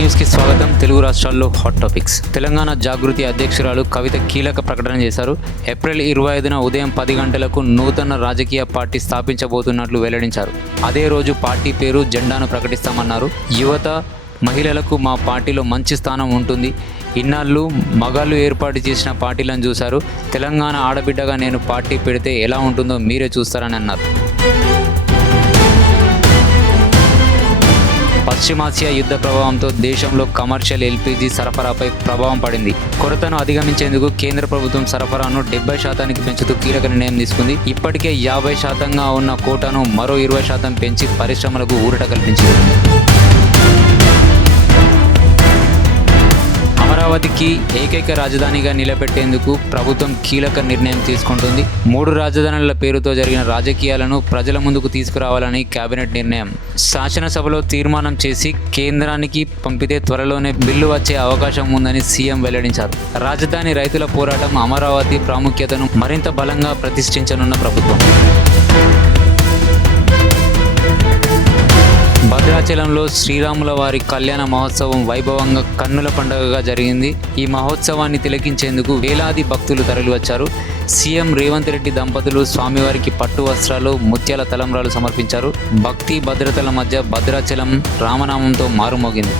న్యూస్కి స్వాగతం. తెలుగు రాష్ట్రాల్లో హాట్ టాపిక్స్. తెలంగాణ జాగృతి అధ్యక్షురాలు కవిత కీలక ప్రకటన చేశారు. ఏప్రిల్ 25న ఉదయం 10 గంటలకు నూతన రాజకీయ పార్టీ స్థాపించబోతున్నట్లు వెల్లడించారు. అదే రోజు పార్టీ పేరు, జెండాను ప్రకటిస్తామన్నారు. యువత, మహిళలకు మా పార్టీలో మంచి స్థానం ఉంటుంది. ఇన్నాళ్ళు మగాళ్ళు ఏర్పాటు చేసిన పార్టీలను చూశారు. తెలంగాణ ఆడబిడ్డగా నేను పార్టీ పెడితే ఎలా ఉంటుందో మీరే చూస్తారని అన్నారు. పశ్చిమాసియా యుద్ధ ప్రభావంతో దేశంలో కమర్షియల్ ఎల్పీజీ సరఫరాపై ప్రభావం పడింది. కొరతను అధిగమించేందుకు కేంద్ర ప్రభుత్వం సరఫరాను 70% పెంచుతూ కీలక నిర్ణయం తీసుకుంది. ఇప్పటికే 50%గా ఉన్న కోటాను మరో 20% పెంచి పరిశ్రమలకు ఊరట కల్పించింది. అమరావతికి ఏకైక రాజధానిగా నిలబెట్టేందుకు ప్రభుత్వం కీలక నిర్ణయం తీసుకుంటుంది. 3 రాజధానుల పేరుతో జరిగిన రాజకీయాలను ప్రజల ముందుకు తీసుకురావాలని కేబినెట్ నిర్ణయం. శాసనసభలో తీర్మానం చేసి కేంద్రానికి పంపితే త్వరలోనే బిల్లు వచ్చే అవకాశం ఉందని సీఎం వెల్లడించారు. రాజధాని రైతుల పోరాటం అమరావతి ప్రాముఖ్యతను మరింత బలంగా ప్రతిష్ఠించనున్న ప్రభుత్వం. భద్రాచలంలో శ్రీరాముల వారి కళ్యాణ మహోత్సవం వైభవంగా కన్నుల పండుగగా జరిగింది. ఈ మహోత్సవాన్ని తిలకించేందుకు వేలాది భక్తులు తరలివచ్చారు. సీఎం రేవంత్ రెడ్డి దంపతులు స్వామివారికి పట్టు వస్త్రాలు, ముత్యాల తలంబ్రాలు సమర్పించారు. భక్తి, భద్రతల మధ్య భద్రాచలం రామనామంతో మారుమోగింది.